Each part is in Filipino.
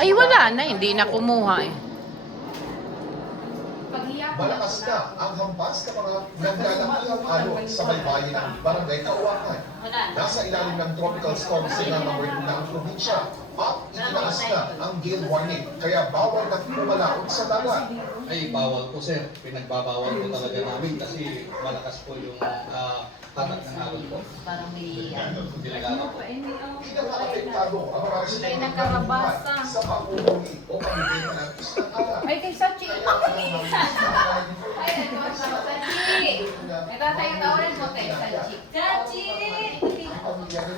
Ay, wala na. Hindi na kumuha eh. Malakas na ang hampas ng mga naglalakihang alon sa baybayin ng Barangay Kauwakan. Nasa ilalim ng tropical storm signal number 2 na ang probinsya at itinaas na ang gale warning kaya bawal na pumalaot sa dagat. Ay, bawal po sir. Pinagbabawal po talaga namin kasi malakas po yung hatak ng alon po. Parang may Delikado po. Pinaka-apektado ang mga residente ng nakarabasa. sa pag-uuli o pag-ibig ng isang alak. Ay, kay Sachi! Ay, ito ang Sachi! Ito tayo tawarin mo kay Sachi. Sachi!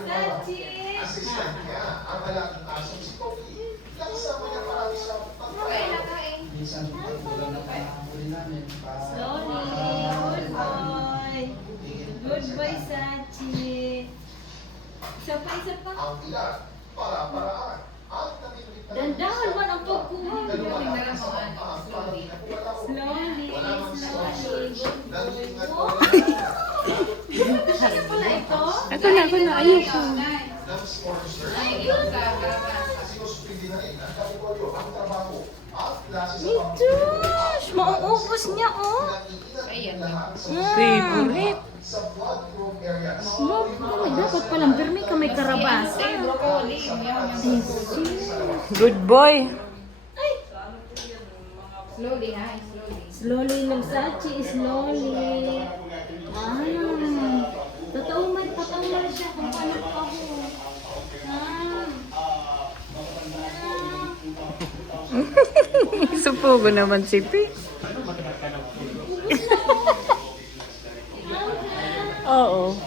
Sachi! Assistant niya ang alaking asong si Toki. Kasama niya parang sa Okay, nakain. Minsan kulang na panahuli namin. Slowly, good boy. Good boy, Sachi. Isa pa, isa pa. ang ilan para-paraan at natinulit na Dandahan man ang pagkuha. Tingnan mo, slowly. Slowly, slowly. Good boy. Ano pala ito? Ako na. Ayoko. ng sponsor. Ay, ito ka, karabasa. Sinuspindi na rin ang kapitolyo ang trabaho at klase sa Josh, mauubos niya, oh. Ayan. Favorite. sa flood-prone areas. Dapat palang pirmi ka may karabasa. Ay, broccoli. Good boy. Slowly, ha? Slowly. Slowly lang, Sachi, slowly. Ah, totoo man siya kung paano ako. Supugo naman si Pi. Oo.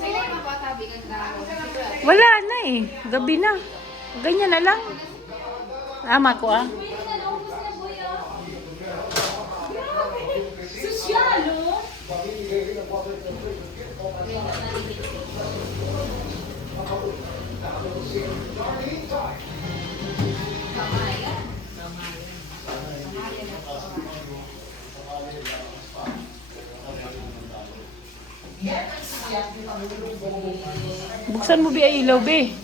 Sino yung mapatabi ng tao? Wala na eh. Gabi na. Ganyan na lang. Ama ko ah. Sosyalo? Buksan mo bi ay ilaw be.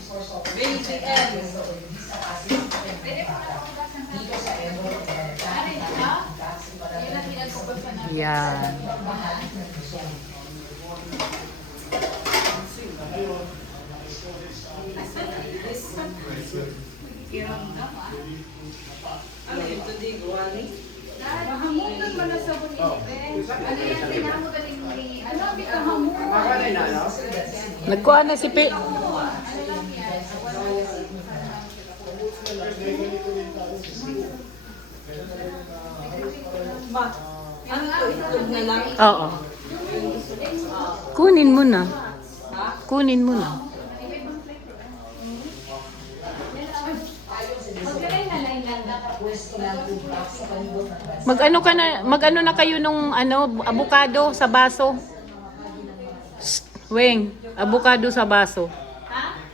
Yan. Mahamutan mo na sa bunit. Ano yan? Tinamutan yung may... Ano? Bikahamutan. Nagkuha na si Pi. Oo. Kunin mo na. Kunin mo na. Mag-ano na kayo nung avocado sa baso. Shh, Weng, avocado sa baso.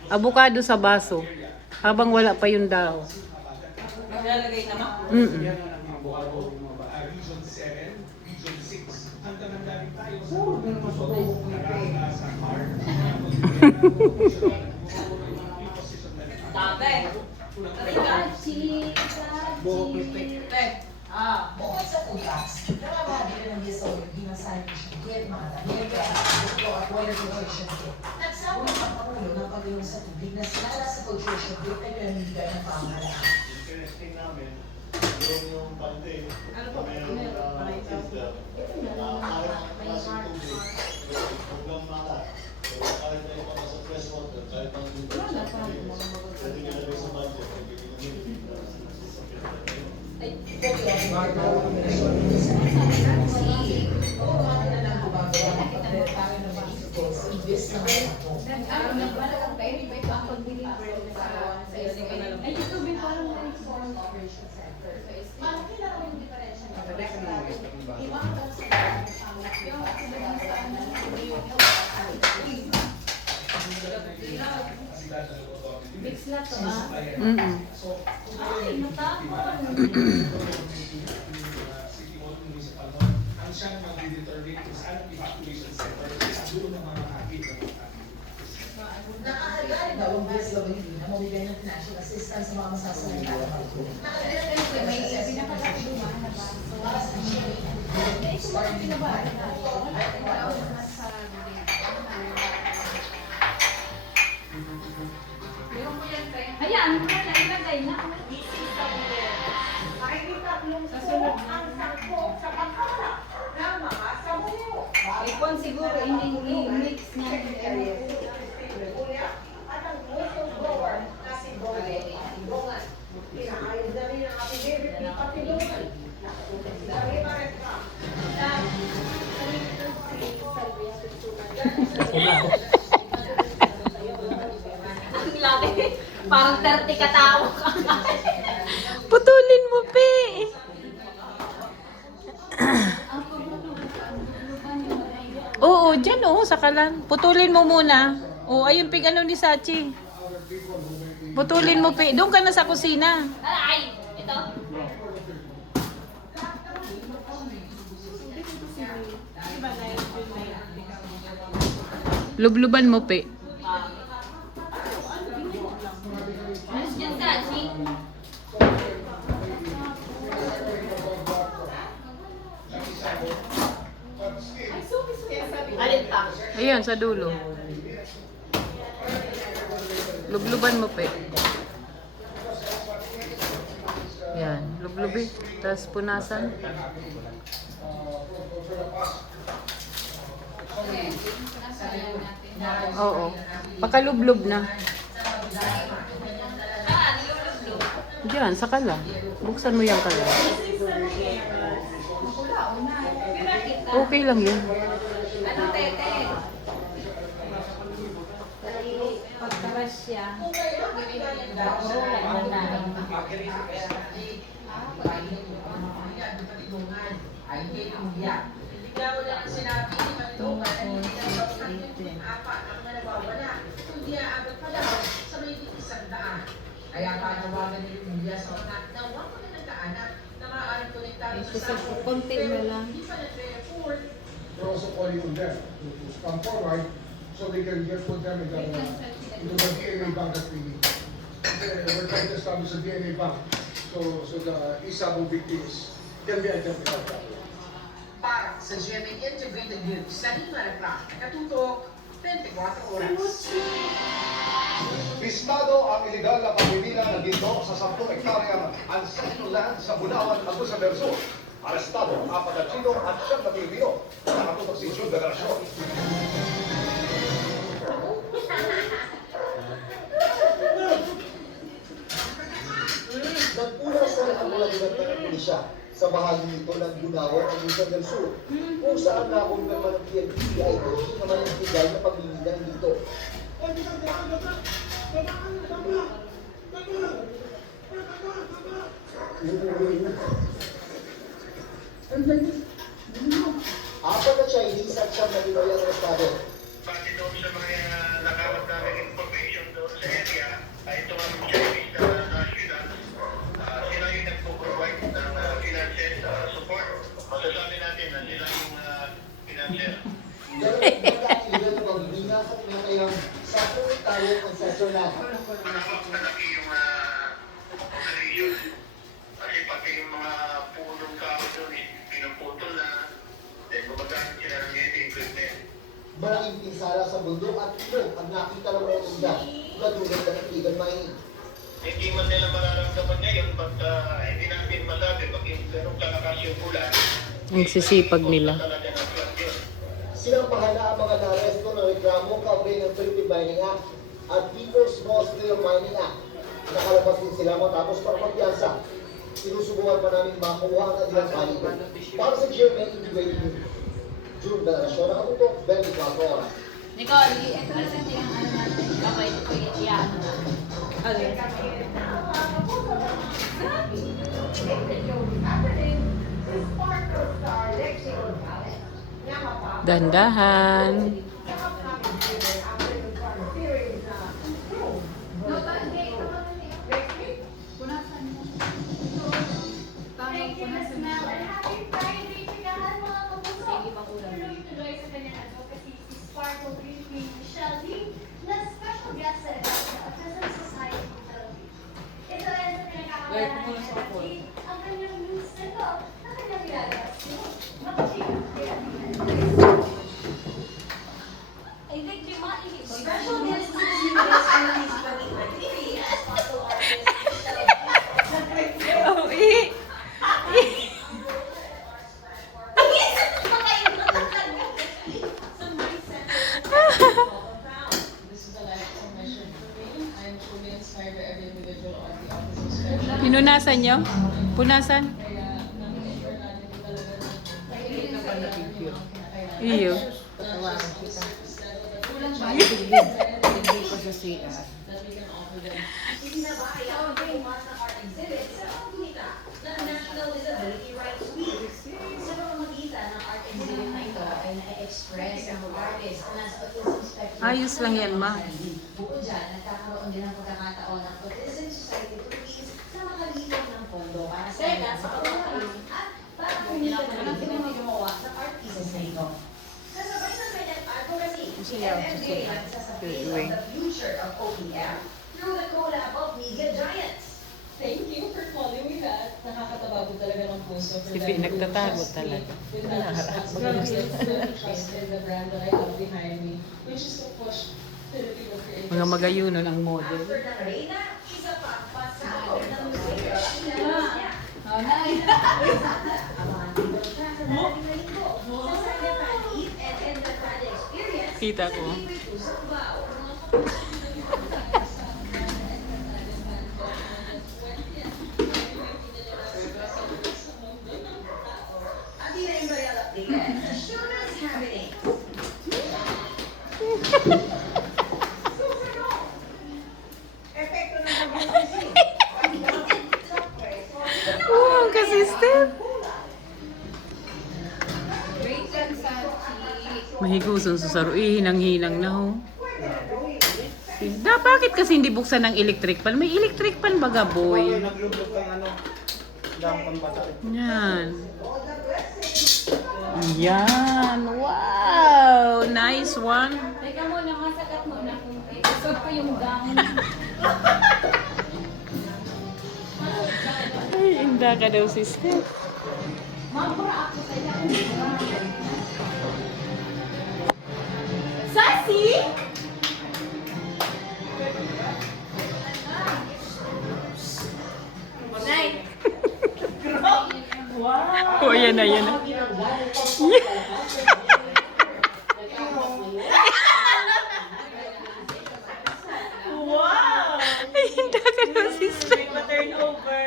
Avocado sa baso. Habang wala pa yung dahon. Maglalagay naman? Region 7, Region 6, hanggang ang dating tayo sa Tate. Sachi, Bukod sa tugas, namamahagi rin ng DSWD ng sanitation kit, mga tablet, produkto at water filtration kit. Nagsama ang pagpapulo ng pag-inom sa tubig na sinala sa filtration kit na pinamiligan ng pamahalaan. Interesting namin, yung bante, kami yung filter, kahit klaseng tubig, hanggang mata, kahit na yung sa fresh water, kahit ang pwede nilagay sa bante, pwede nilagay sa filter. ay, ito ba parang na-inform operation center? Malaki na naman yung diferensya. Mix na to, ah. Ay, natapon. ang siyang mag-determine kung saan ang evacuation center sa dulo ng mga hakit ng mga Nakahanda rin daw ang DSWD na mamigay ng financial assistance sa mga masasalita. May pinapalaki dumaan na ba? Para sa GMA, Ito mga pinabara na. Wala ko naman sa Ayan, wala na ilagay na. Ipon siguro, i-mix niya. Ang laki. Parang 30 katao ka. Putulin mo, Pe. Oo, dyan oo, sa kalan. Putulin mo muna. Oo, ayun pig ano ni Sachi. Putulin mo, Pe. Doon ka na sa kusina. Ay, ito. Lubluban mo, Pe. Ayos dyan, Sachi. Alin pa? Ayan, sa dulo. Lubluban mo, Pe. Yan, lublubi. Tapos punasan. Oo. Pakalublob na. Diyan, sa kala. Buksan mo yung kala. Okay lang yun. Ano, tete? Pagkaras siya. Wala na namin. Kaya panawagan ni Lumbia sa mga nawang mga nagkaanak na maaaring konektado sa Konti na lang. We're also calling on them to come forward so they can get put them into the DNA bank that we need. We're trying to establish a DNA bank so the Isabu victims can be identified properly. para sa GMA Integrated News sa Lima ng Plak, nakatutok 24 oras. Bistado ang iligal na pagbibilang ng ginto sa 10 hektaryang ancestral land sa Bunawan, Agusan del Sur. Arestado ang 4 na Chino at 7 na Pilipino. Nakatutok si June Velasco. Nagpunas na ang mga dinagdag ng pulisya sa bahagi nito ng Bunawan, Agusan del Sur, kung saan nakumpirma ng PNP ay hindi naman ang illegal na paglililang dito. Apat na Chinese at siyam na Pinoy ang arestado. Pati doon sa mga nakawat namin information doon sa area, ay ito ang Chinese na national. Sila yung nagpo-provide ng financial support. Masasabi natin na sila yung financial. Ganun ang pagkakailan ng pagbibinga sa tinatayang sa tayo ancestral land. Malawak malaki yung operation. Kasi pati yung mga punong tao doon, pinuputol na, then gumagamit sila ng heavy equipment. Malaking pinsala sa bundok at ilog ang nakita ng mga otoridad katulad ng illegal mining. Hindi man nila mararamdaman ngayon, but hindi natin masabi pag ganun kalakas yung ulan. Ang sisipag nila. Talaga ng flood yun. Sinampahan na ang mga naresto ng reklamo kaugnay ng Philippine Mining Act at People's Small Scale Mining Act. Nakalabas din sila matapos pagpapiyasa. Sinusubukan pa namin makuha ang kanilang panig. Para sa GMA Integrated News, June Velasco, nakatutok 24 oras. Nicole, ito na lang yung ano natin. Kapag ito yung iyan natin. Okay. Dandahan. Sige, pang ulam. Tuloy sa kanyang advocacy si Sparkle Green Michelle Lee na Ang kanyang news na to, ang kanyang ginagawa. Ay, like, di mailig. Special guest to the CBS Philippines 2023 as Pato artist. Oh, This is a lifetime mission for me. I am truly inspired by every individual on the office of special. Pinunasan nyo? Punasan? Kaya nakikita natin ito talaga na Iyo. that we can offer them. Isinabay ang pagmasa art exhibit sa pagkita ng National Disability Rights Week. Sa pamamagitan ng art exhibit na ito ay na-express ang mga artist na nasa autism spectrum. Ayos lang yan, ma. Bukod dyan, nagkakaroon din ng pagkakataon ng Autism Society Philippines na makalitan ng pondo para sa kanila sa pagkakaroon at para kumita ng mga gumawa ng art pieces na ito. Kasabay sa kanyang advocacy, FMJ nagsasapin of the future of OPM through the collab of media giants. Thank you for calling me that. Nakakataba po talaga ng puso for Si Pi, nagtatago talaga. With that responsibility, trust in the brand that I have behind me, which is to push Filipino creators. Mga magayunon ang model. After ng Reyna, isa pa pasako ng musika niya. Oh, nice. Abangan dito siya sa darating na linggo. Sa Sunday Fan Eat and End the Fan Experience. Kita ko. Sa Libre Pusong Bao. At di rin royal update sa Showbiz Happening. Epekto ng pag-ibig. Wow, kasistem. Wait lang sa cheek. Mahiguson sa saruihin ang hinang na ho. Bakit kasi hindi buksan ng electric pan? May electric pan baga, boy. Naglubog kang ano, dang pambata. Yan. Yan. Wow. Nice one. Teka muna, masakat mo na kung isod ko yung gown. Ay, inda ka daw, sister. Mabura ako sa iyo. Sassy! Oh, yan na, yan na. Wow! Ay, inda ka daw, sister. Turn over.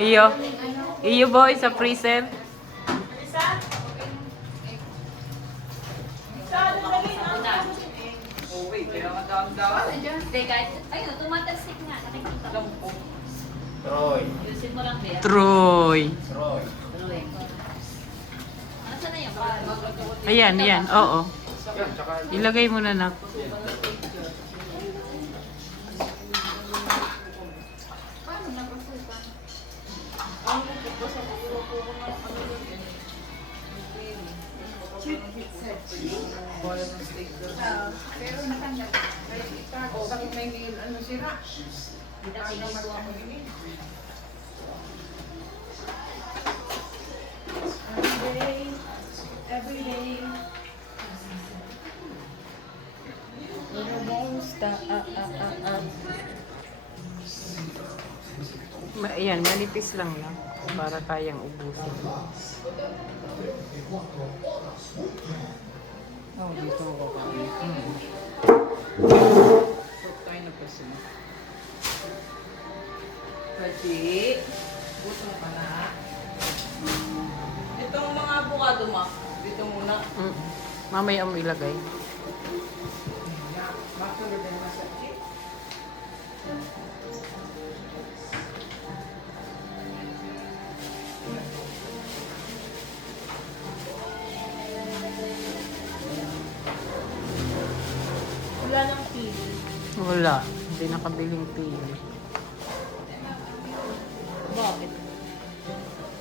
Iyo. Iyo, boy, sa freezer. Teka, ayun, tumatalsik nga. Nakikita ko. Troy. Yusin mo lang, Bea. Troy. Troy. Nasaan na yun? Ayan, yan. Oo. Ilagay mo na, nak. Pero natanggal. Ay, itago. Bakit may ano sira? Ano magawa mo din? Every day. Ayan, manipis lang lang. Para kayang ubusin. Oh, dito ako kain. Tayo na kasi. Pati, gusto mo pa na. Itong mga avocado ma, dito muna. Mamaya mo ilagay. Masunod na sa cheek. Wala nang Wala. Hindi nakabiling pili. Bakit?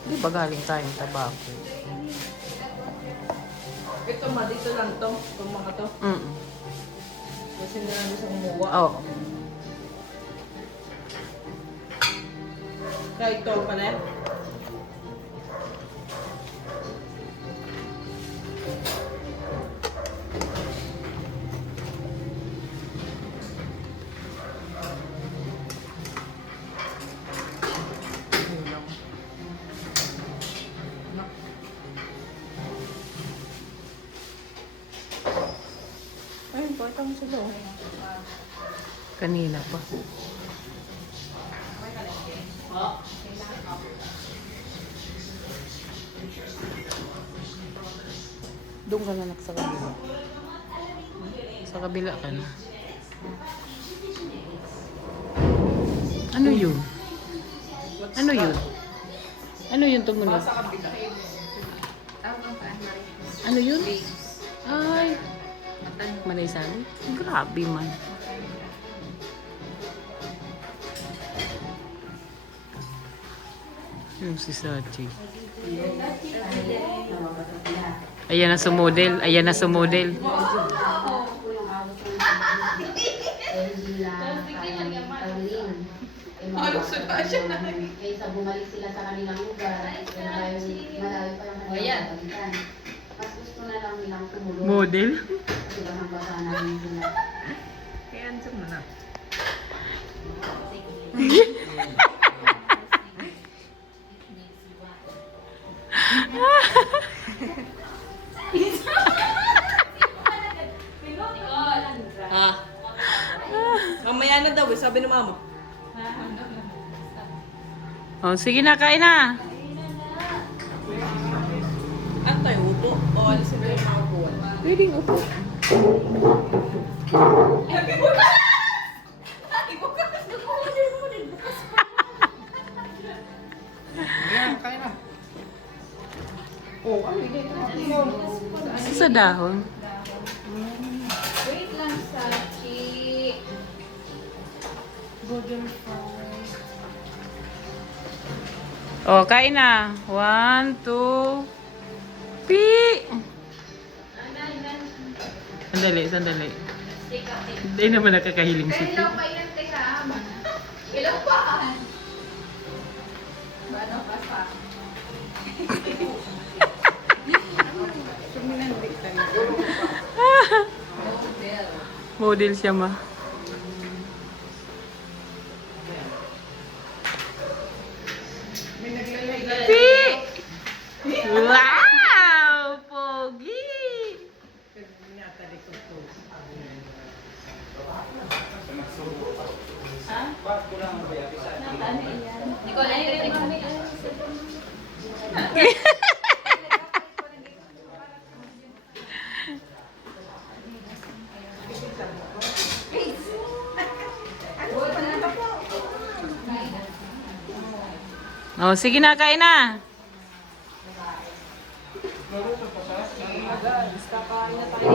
Di ba galing tayong tabako? Ito ma, dito lang to. Itong mga to. Kasi nila sa kumuha. Oo. Kaya ito pala. Ayun po, ito sila. Kanina pa. Doon ka na sa kabila. Sa kabila ka na. Ano yun? Ano yun? Ano yun tumunog? Ano yun? Ay. Manay-sali? Grabe man. Yung si Sachi. Ayan na sumodel. Ayan na sumodel. Kaysa bumalik sila sa kanilang lugar, malayo pa lang kanilang pagalitan. Mas gusto na lang nilang tumulong. Model? Kasi basa namin sila. Kaya answer mo na. Mamaya na daw, sabi ni mama. Oh, sige na, kain na. Ano tayo, upo? O alisin mo yung mga upuan? Pwedeng upo. Happy bukas! Happy bukas! Sa dahon. Wait lang, Sachi. Oh, kain na. 1, 2, pi! Sandali, sandali. Hindi naman nakakahiling si Pi. Ilaw pa yan, teka. Ilaw pa. Bano pa pa? Model siya ma. Pi! Wow! Pogi! Oh, sige na, kain na.